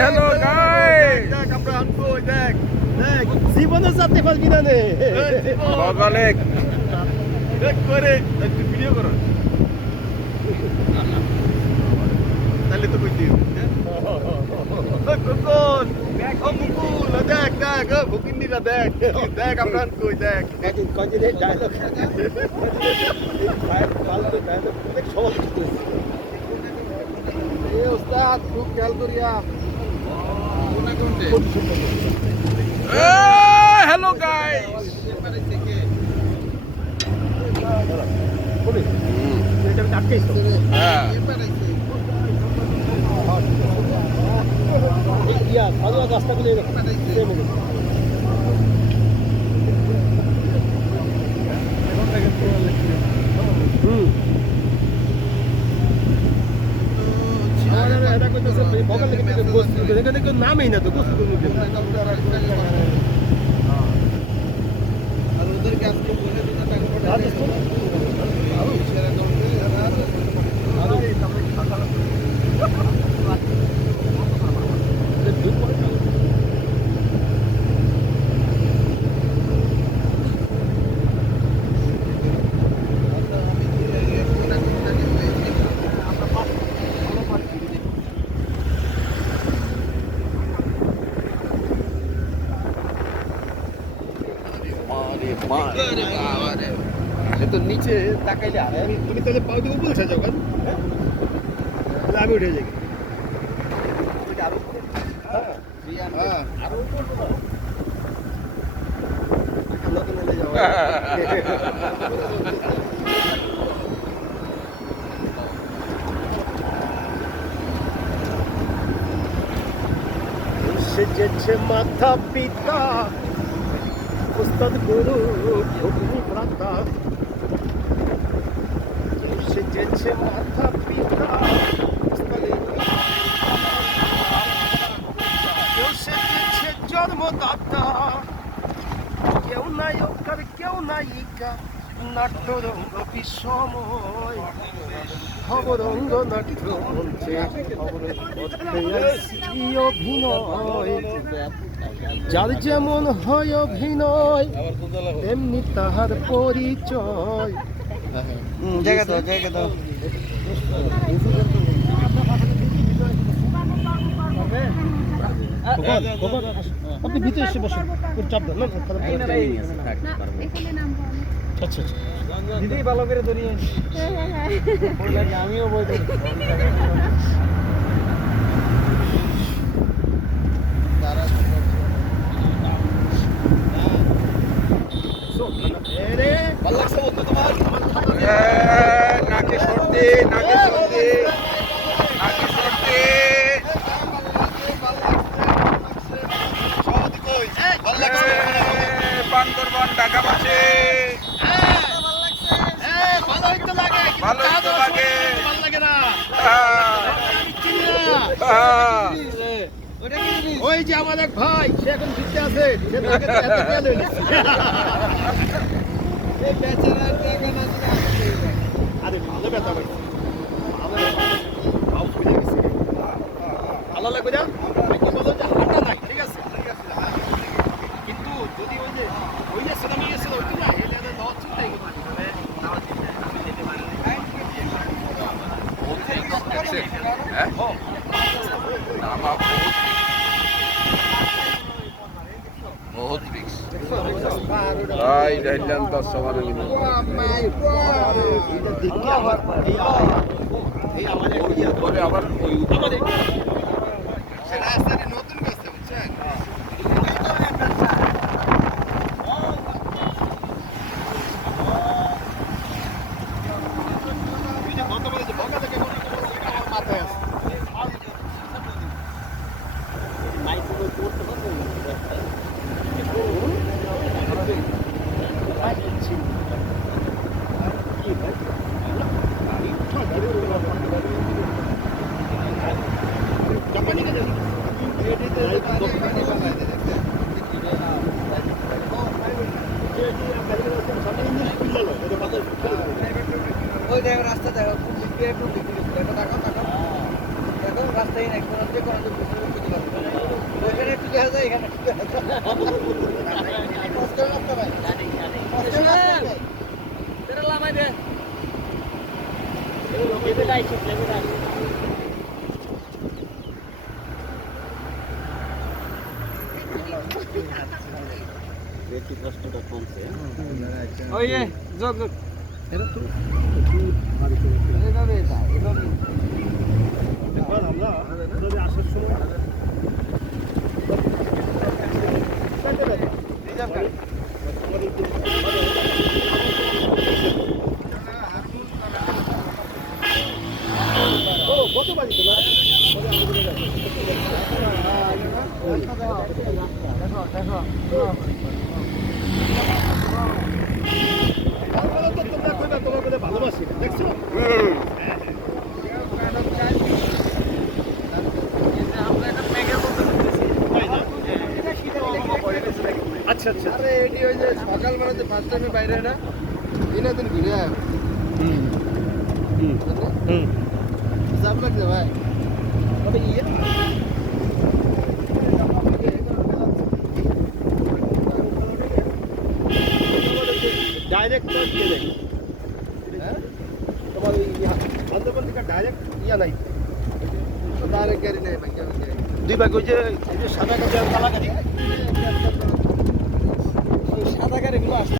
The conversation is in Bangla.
হ্যালো গাইস, জীবনে যাতে পারবি না নে বগলে ভিডিও করো তাহলে তো কই দিও মুকুল দেখ দেখ ভুকিন্দিরা দেখ দেখ আমরা কই দেখ কদিনের ডায়লগ ফালতু ডায়লগ অনেক সহজ এ ওস্তাদ খুব খেয়াল করিয়া হ্যালো গাইস, এটা আটকেছ হ্যাঁ ইয়া ভালো রাস্তাগুলো এরকম নামেই না তো তো নিচে তাকাইলে আর তুমি তাহলে পাও দিকে বলছো যখন আমি উঠে যাই আরো সেজেছে মাথা পিতা উস্তাদ গুরু ভগ্নি ভ্রাতা সেজেছে মাথা পিতা কেউ সেজেছে জন্মদাতা কেউ নায়ক আর কেউ নায়িকা নাট্যরঙ্গ বিষময় খবরঙ্গ নাট্য মঞ্চে অভিনয় যার যেমন হয় অভিনয় তেমনি তাহার পরিচয় জায়গা দাও আপনি ভিতরে এসে বসুন চাপ দেন আচ্ছা আচ্ছা দিদি ভালো করে ধরিয়ে আমিও বই ভালো লাগছে বলতো তোমার নাকে সর্দি নাকে সর্দি নাকে সর্দি বান্দরবান ঢাকা বাসে ভালোই তো লাগে ওই যে আমার এক ভাই সে এখন ফিরতে আছে সে তাকে তো এত তেল হয়ে গেছে। আরে ভালো ব্যথা পাইছে ভালো লাগবে না কি বলো যে হাঁটা নাই ঠিক আছে কিন্তু যদি ওই যে সেটা নিয়ে এসে ওইটা না এলে নট চিন্তাই করতে হবে बहुत रिक्स भाई डाइलान तो सवाल नहीं बोले আবার ওই রাস্তাটা নতুন করতে বুঝছেন মাথায় আছে ওই দেখো রাস্তা দেখো খুব রাস্তায় নাই কোনো যে কোনো ওইখানে একটু দেখা যায় এখানে একটু দেখা যায় কষ্টের রাস্তা ভাই কষ্টের রাস্তা ভাই তেরা লামাই দে এতে লাইসেন্স লাগে না বেশি কষ্টটা কমছে ওই যে যোগ যোগ এরা তো এভাবে এভাবে আমরা যদি আসার সময় কত বাজি তো তোমাকে ভালোবাসি দেখছো আচ্ছা আচ্ছা আরে এটি ওই যে সকাল বেলাতে ফার্স্ট টাইমে বাইরে না দিনে দিন ঘুরে আয় চাপ লাগছে ভাই তবে ইয়ে ডাইরেক্ট দিয়ে দেয় তোমার আন্দোলন থেকে ডাইরেক্ট ইয়া নাই ডাইরেক্ট গাড়ি নেই ভাই দুই ভাগ ওই যে সাদা কালো গাড়ি সাদা গাড়িগুলো আসছে